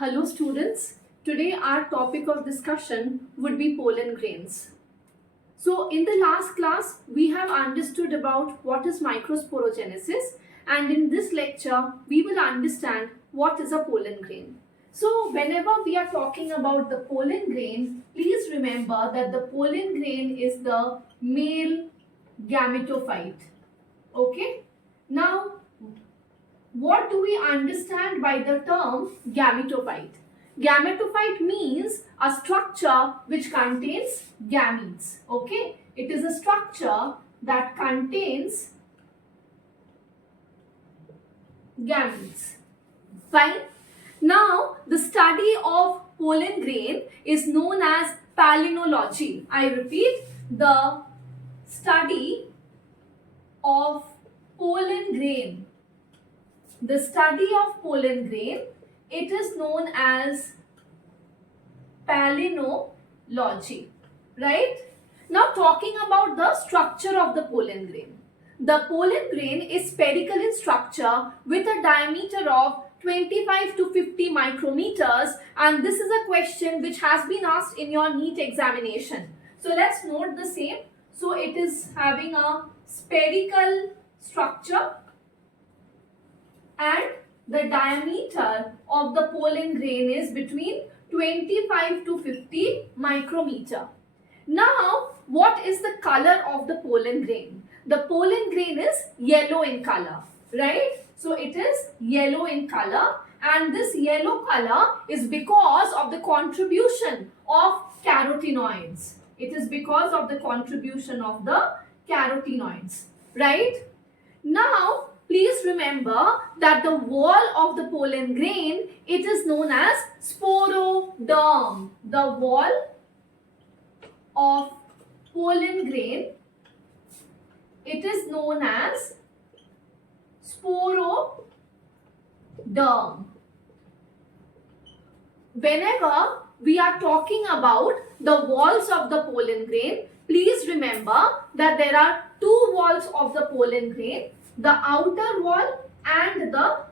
Hello students, today our topic of discussion would be pollen grains. So in the last class we have understood about what is microsporogenesis, and in this lecture we will understand what is a pollen grain. So whenever we are talking about the pollen grain, please remember that the pollen grain is the male gametophyte. Okay? Now what do we understand by the term gametophyte? Gametophyte means a structure which contains gametes. Okay, it is a structure that contains gametes. Fine. Now, the study of pollen grain is known as palynology. I repeat, the study of pollen grain. The study of pollen grain, it is known as palynology, right? Now talking about the structure of the pollen grain. The pollen grain is spherical in structure with a diameter of 25 to 50 micrometers, and this is a question which has been asked in your NEET examination. So let's note the same. So it is having a spherical structure and the diameter of the pollen grain is between 25 to 50 micrometer. Now, what is the color of the pollen grain? The pollen grain is yellow in color, right? So it is yellow in color, and this yellow color is because of the contribution of carotenoids. It is because of the contribution of the carotenoids, right? Now, please remember that the wall of the pollen grain, it is known as sporoderm. The wall of pollen grain, it is known as sporoderm. Whenever we are talking about the walls of the pollen grain, please remember that there are two walls of the pollen grain, the outer wall and the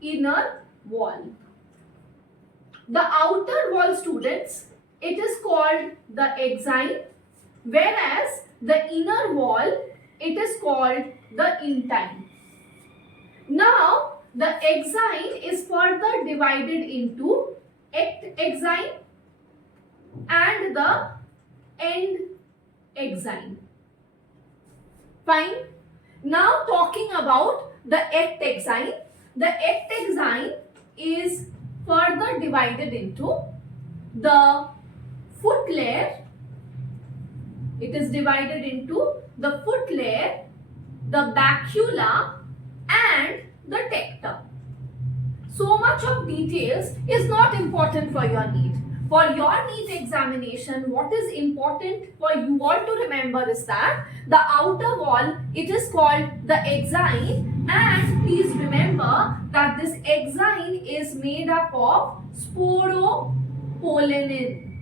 inner wall. The outer wall, students, it is called the exine, whereas the inner wall, it is called the intine. Now, the exine is further divided into ect exine and the end exine. Fine. Now talking about the ect exine is further divided into the foot layer. It is divided into the foot layer, the bacula and the tectum. So much of details is not important for your NEET. For your NEET examination, what is important for you all to remember is that the outer wall, it is called the exine, and please remember that this exine is made up of sporopollenin.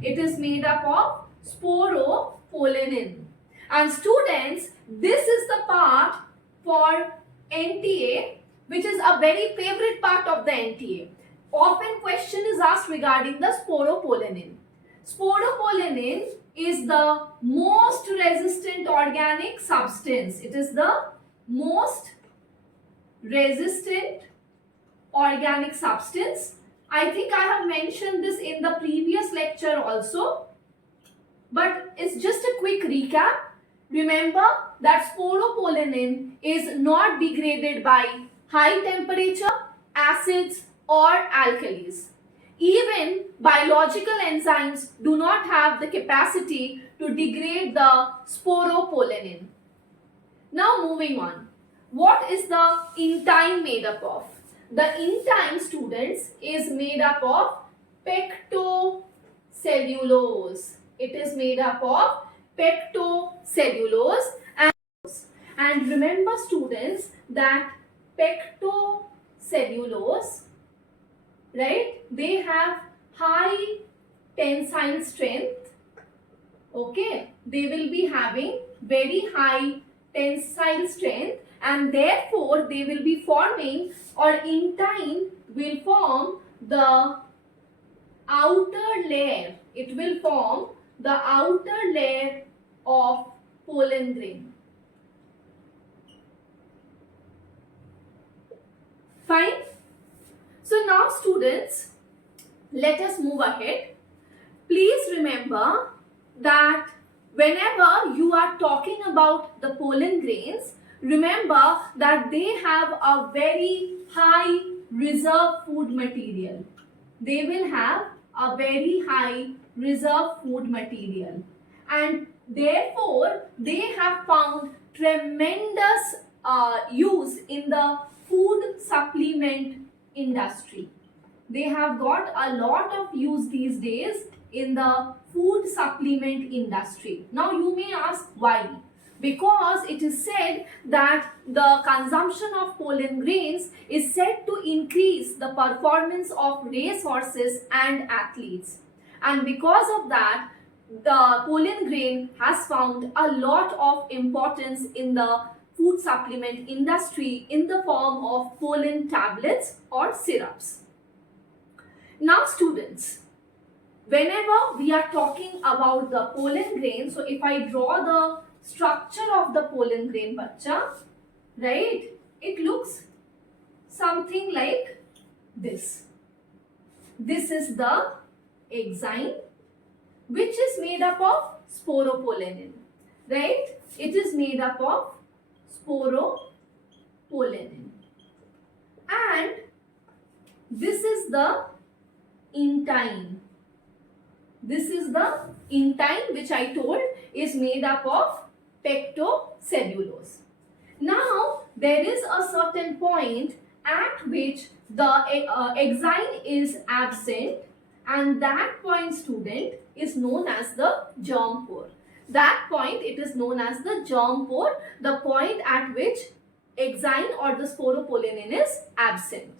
It is made up of sporopollenin. And students, this is the part for NTA, which is a very favorite part of the NTA. Often question is asked regarding the sporopollenin. Sporopollenin is the most resistant organic substance. It is the most resistant organic substance. I think I have mentioned this in the previous lecture also, but it's just a quick recap. Remember that sporopollenin is not degraded by high temperature, acids or alkalis. Even biological enzymes do not have the capacity to degrade the sporopollenin. Now moving on. What is the intine made up of? The intine, students, is made up of pectocellulose. It is made up of pectocellulose, and remember students that pectocellulose, right, they have high tensile strength. Okay, they will be having very high tensile strength, and therefore they will be forming, or intine will form the outer layer. It will form the outer layer of pollen grain. Fine. So now students, let us move ahead. Please remember that whenever you are talking about the pollen grains, remember that they have a very high reserve food material. They will have a very high reserve food material, and therefore they have found tremendous use in the food supplement industry. They have got a lot of use these days in the food supplement industry. Now you may ask why? Because it is said that the consumption of pollen grains is said to increase the performance of racehorses and athletes. And because of that, the pollen grain has found a lot of importance in the food supplement industry in the form of pollen tablets or syrups. Now students, whenever we are talking about the pollen grain, so if I draw the structure of the pollen grain, bacha, right, it looks something like this. This is the exine, which is made up of sporopollenin, right? It is made up of sporopollenin. And this is the intine. This is the intine, which I told is made up of pectocellulose. Now, there is a certain point at which the exine is absent, and that point, student, is known as the germ pore. That point, it is known as the germ pore, the point at which exine or the sporopollenin is absent.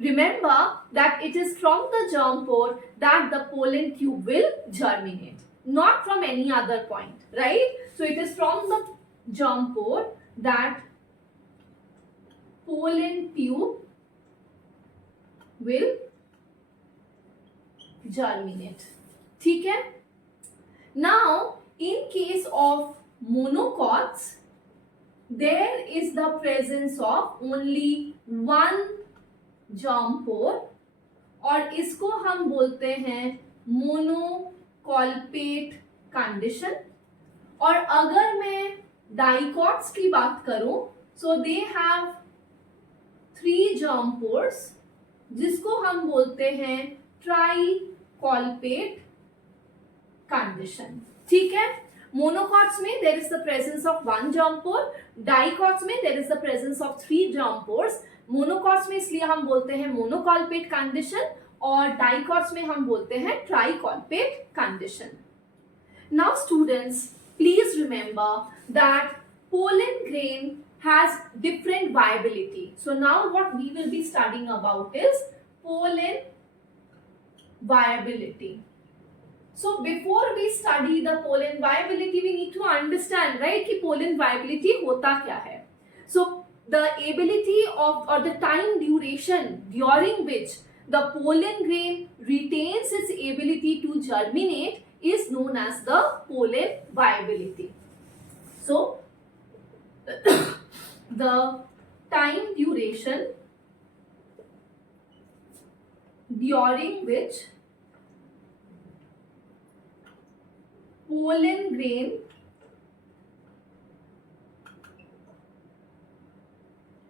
Remember that it is from the germ pore that the pollen tube will germinate, not from any other point, right? So it is from the germ pore that pollen tube will germinate. ठीक है? Now, in case of monocots, there is the presence of only one germ pore, और इसको हम बोलते हैं मोनोकॉल्पेट condition. और अगर मैं डाइकॉट्स की बात करूं, सो दे हैव 3 germ pores, जिसको हम बोलते हैं ट्राइकॉल्पेट कंडीशन. ठीक है? मोनोकॉट्स में there is the presence of 1 germ pore, dicots में there is the presence of 3 germ pores. Monocots में इसलिए हम बोलते हैं मोनोकॉल्पेट कंडीशन, और डाइकॉट्स में हम बोलते हैं tricolpate condition. Now students, please remember that pollen grain has different viability. So now what we will be studying about is pollen viability. So before we study the pollen viability, we need to understand, right, कि pollen viability होता क्या है. So the ability of, or the time duration during which the pollen grain retains its ability to germinate is known as the pollen viability. So the time duration during which pollen grain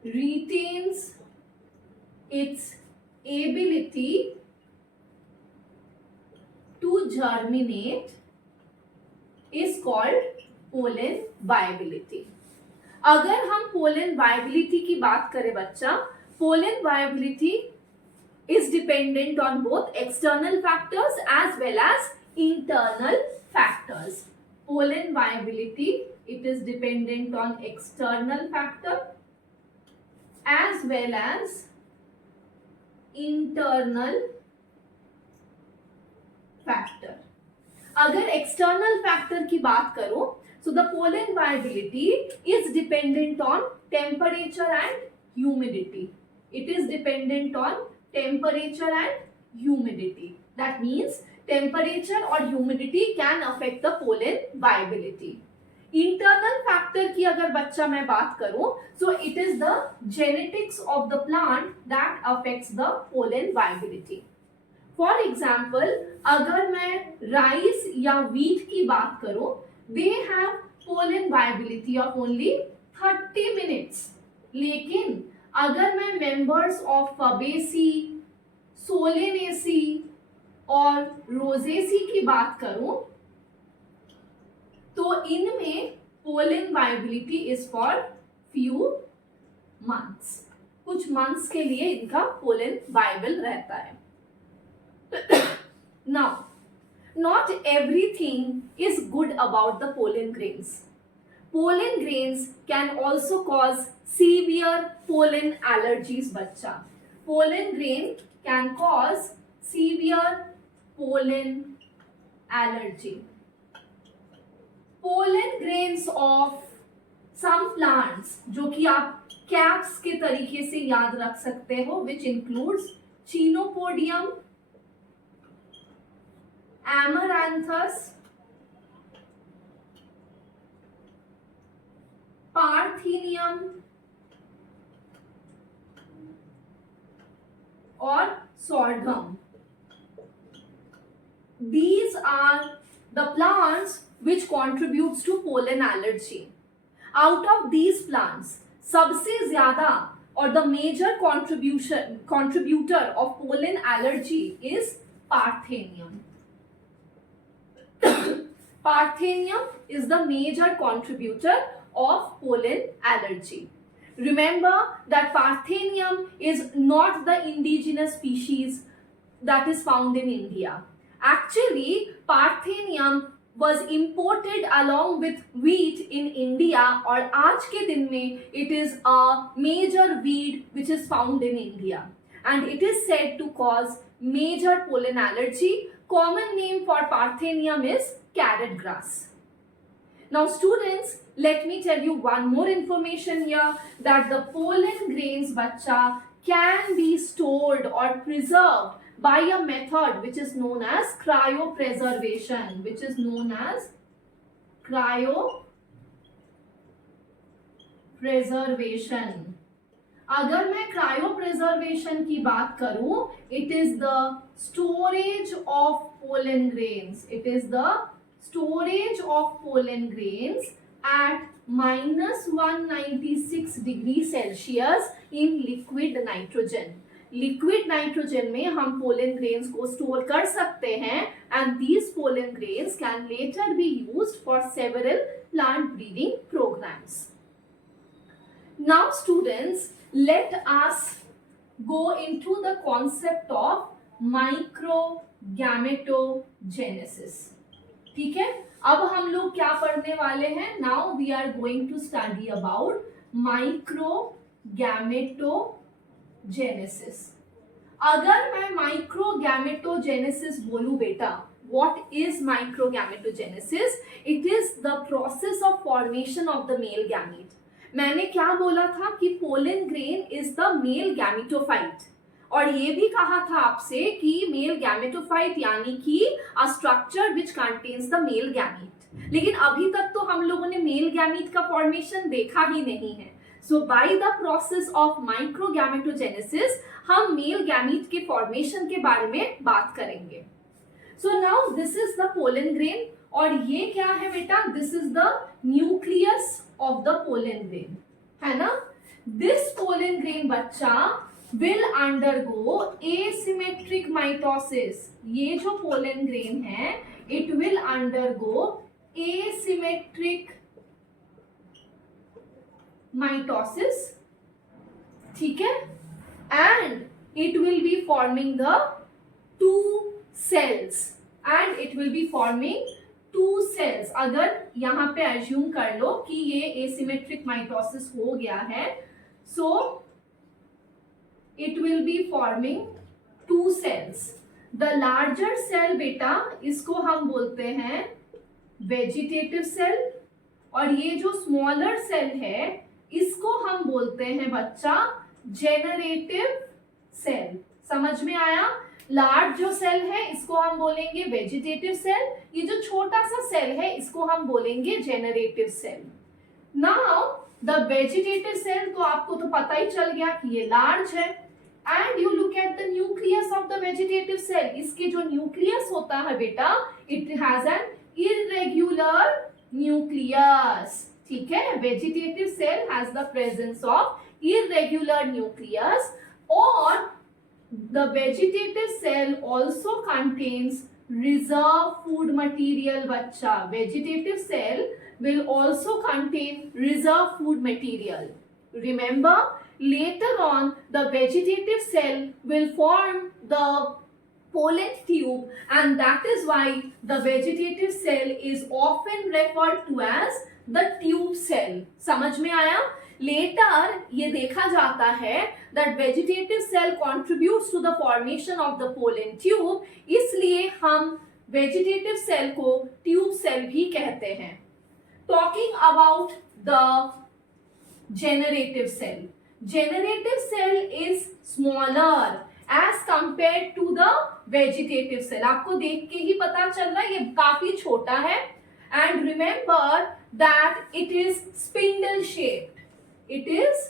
retains its ability to germinate is called pollen viability. अगर हम pollen viability की बात करें बच्चा, pollen viability is dependent on both external factors as well as internal factors. Pollen viability, it is dependent on external factor as well as internal factor. अगर external factor की बात करो, so the pollen viability is dependent on temperature and humidity. It is dependent on temperature and humidity. That means temperature or humidity can affect the pollen viability. Internal factor की अगर बच्चा मैं बात करूं, so it is the genetics of the plant that affects the pollen viability. For example, अगर मैं rice या wheat की बात करूं, they have pollen viability of only 30 minutes. लेकिन अगर मैं members of Fabaceae, Solanaceae और Rosaceae की बात करूं, तो इनमें pollen viability is for few months, कुछ मंथ्स के लिए इनका पोलन वायबल रहता है. Now not everything is good about the pollen grains. Pollen grains can also cause severe pollen allergies. बच्चा, pollen grain can cause severe pollen allergy. Pollen grains of some plants जो कि आप caps के तरीके से याद रख सकते हो, विच इंक्लूड्स चिनोपोडियम, एमरैंथस, पार्थेनियम और sorghum. These are the plants which contributes to pollen allergy. Out of these plants, सबसे ज्यादा or the major contributor of pollen allergy is Parthenium. Parthenium is the major contributor of pollen allergy. Remember that Parthenium is not the indigenous species that is found in India. Actually, Parthenium was imported along with wheat in India, और आज के दिन में it is a major weed which is found in India, and it is said to cause major pollen allergy. Common name for Parthenium is carrot grass. Now students, let me tell you one more information here, that the pollen grains bachcha can be stored or preserved by a method which is known as cryopreservation, which is known as cryopreservation. अगर मैं cryopreservation की बात करूं, it is the storage of pollen grains. It is the storage of pollen grains at -196 degrees Celsius in liquid nitrogen. Liquid nitrogen में हम pollen grains को store कर सकते हैं, and these pollen grains can later be used for several plant breeding programs. Now students, let us go into the concept of microgametogenesis. ठीक है, अब हम लोग क्या पढ़ने वाले हैं? Now we are going to study about microgametogenesis. अगर मैं माइक्रोगैमेटोजेनेसिस बोलूं बेटा, what is microgametogenesis? It is the process of formation of the male gamete. मैंने क्या बोला था कि pollen grain is the male gametophyte, और ये भी कहा था आपसे कि male gametophyte यानी कि a structure which contains the male gamete. लेकिन अभी तक तो हम लोगों ने male gamete का formation देखा ही नहीं है. So by the process of microgametogenesis हम मेल गैमीट के फॉर्मेशन के बारे में बात करेंगे. So now this is the pollen grain, और ये क्या है बेटा? This is the nucleus of the pollen grain, है ना? This pollen grain बच्चा will undergo asymmetric mitosis. ये जो pollen grain है, it will undergo asymmetric mitosis. ठीक है, and it will be forming the two cells, and it will be forming two cells. अगर यहाँ पे assume कर लो कि ये asymmetric mitosis हो गया है, so it will be forming two cells. The larger cell बेटा, इसको हम बोलते हैं vegetative cell, और ये जो smaller cell है इसको हम बोलते हैं बच्चा जेनरेटिव सेल. समझ में आया? लार्ज जो सेल है इसको हम बोलेंगे वेजिटेटिव सेल, ये जो छोटा सा सेल है इसको हम बोलेंगे generative cell. Now the vegetative cell, तो आपको तो पता ही चल गया कि ये लार्ज है। And you look at the nucleus of the vegetative cell, इसके जो न्यूक्लियस होता है बेटा, it has an irregular nucleus. ठीक है, vegetative cell has the presence of irregular nucleus, or the vegetative cell also contains reserve food material बच्चा। vegetative cell will also contain reserve food material. Remember, later on the vegetative cell will form the pollen tube, and that is why the vegetative cell is often referred to as the tube cell. समझ में आया? Letter ये देखा जाता है that vegetative cell contributes to the formation of the pollen tube, इसलिए हम vegetative cell को tube cell भी कहते हैं। Talking about the generative cell, generative cell is smaller as compared to the vegetative cell। आपको देख के ही पता चल रहा है ये काफी छोटा है। And remember that it is spindle shaped. It is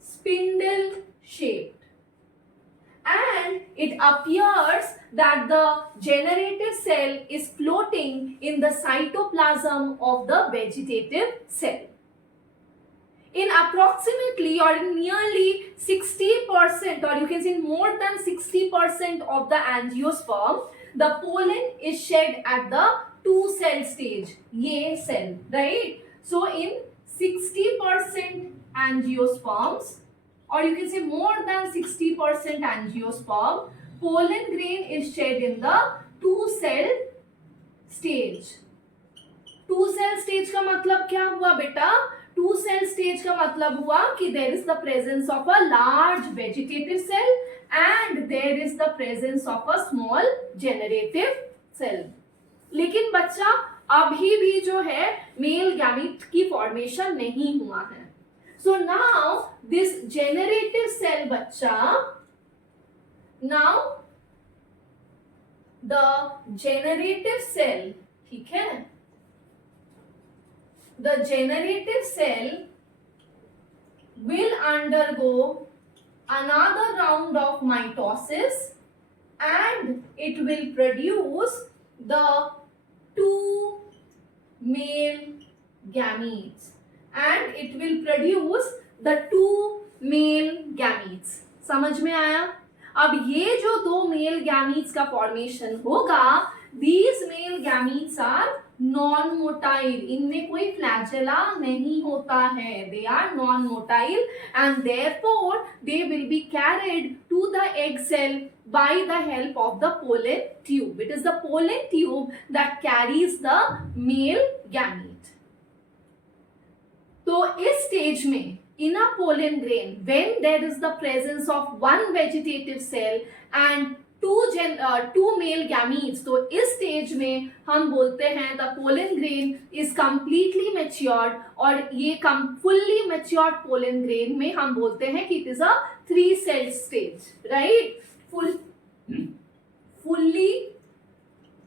spindle shaped, and it appears that the generative cell is floating in the cytoplasm of the vegetative cell. In approximately or in nearly 60%, or you can say more than 60% of the angiosperm, the pollen is shed at the 2-cell stage. ये cell, right? So in 60% angiosperms, or you can say more than 60% angiosperm, pollen grain is shed in the 2-cell stage. 2-cell stage का मतलब क्या हुआ बेटा? 2-cell stage का मतलब हुआ कि there is the presence of a large vegetative cell and there is the presence of a small generative cell. लेकिन बच्चा अभी भी जो है मेल गैमीट की फॉर्मेशन नहीं हुआ है। So now this generative cell बच्चा, नाउ द जेनरेटिव सेल, ठीक है, the generative cell will undergo another round of mitosis and it will produce the 2 male gametes, and it will produce the 2 male gametes. समझ में आया? अब ये जो 2 male gametes का फॉर्मेशन होगा, these male gametes are non-motile, इनमें कोई flagella नहीं होता है, they are non-motile and therefore they will be carried to the egg cell by the help of the pollen tube. It is the pollen tube that carries the male gamete. तो इस stage में in a pollen grain, when there is the presence of one vegetative cell and two male gametes, तो इस stage में हम बोलते हैं the pollen grain is completely matured, और ये fully matured pollen grain में हम बोलते हैं कि it is a 3-cell stage, right? Fully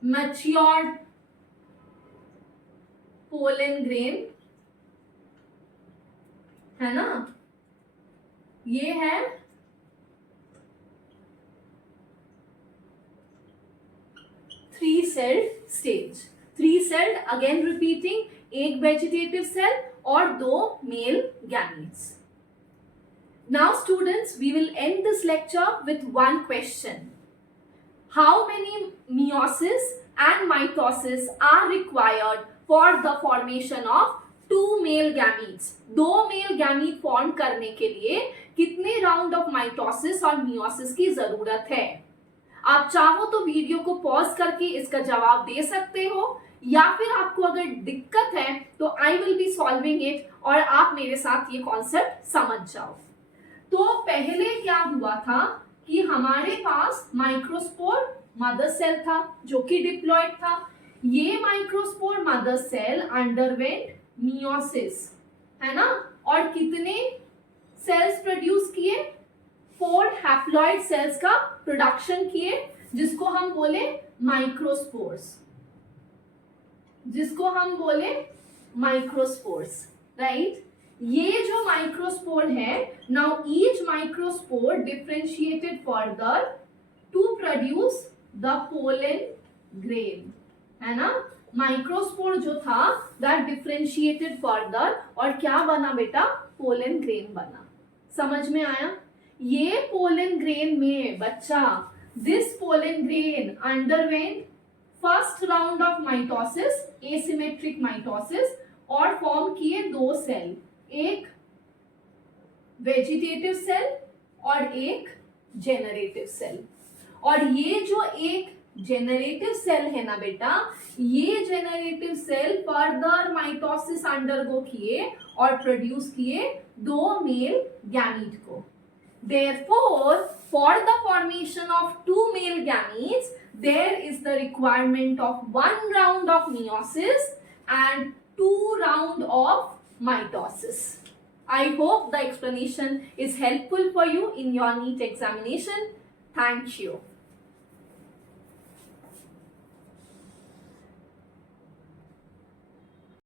matured pollen grain है ना, ये है three-celled stage. Three-celled, again repeating, एक vegetative cell और 2 male gametes. Now students, we will end this lecture with one question. How many meiosis and mitosis are required for the formation of 2 male gametes? 2 male gamete form करने के लिए कितने round of mitosis और meiosis की जरूरत है? आप चाहो तो वीडियो को पॉज करके इसका जवाब दे सकते हो, या फिर आपको अगर दिक्कत है तो I will be solving it और आप मेरे साथ ये कॉन्सेप्ट समझ जाओ। तो पहले क्या हुआ था कि हमारे पास माइक्रोस्पोर मदर सेल था जो कि डिप्लॉयड था। ये microspore mother cell underwent meiosis, है ना, और कितने सेल्स प्रोड्यूस किए? 4 हैप्लॉइड सेल्स का प्रोडक्शन किए, जिसको हम बोले माइक्रोस्पोर्स, राइट। ये जो माइक्रोस्पोर है, now each microspore differentiated further to produce the pollen grain, है ना। माइक्रोस्पोर जो था दैट डिफरेंशिएटेड फर्दर और क्या बना बेटा, पोलन ग्रेन बना। समझ में आया। ये पोलन ग्रेन में बच्चा, this pollen grain underwent first round of mitosis, asymmetric mitosis, और फॉर्म किए 2 सेल, एक वेजिटेटिव सेल और एक जेनरेटिव सेल। और ये जो एक जेनरेटिव सेल है ना बेटा, ये generative cell further mitosis undergo किए और प्रोड्यूस किए 2 मेल गैमीट को। Therefore, for the formation of 2 male gametes, there is the requirement of 1 round of meiosis and 2 round of mitosis. I hope the explanation is helpful for you in your NEET examination. Thank you.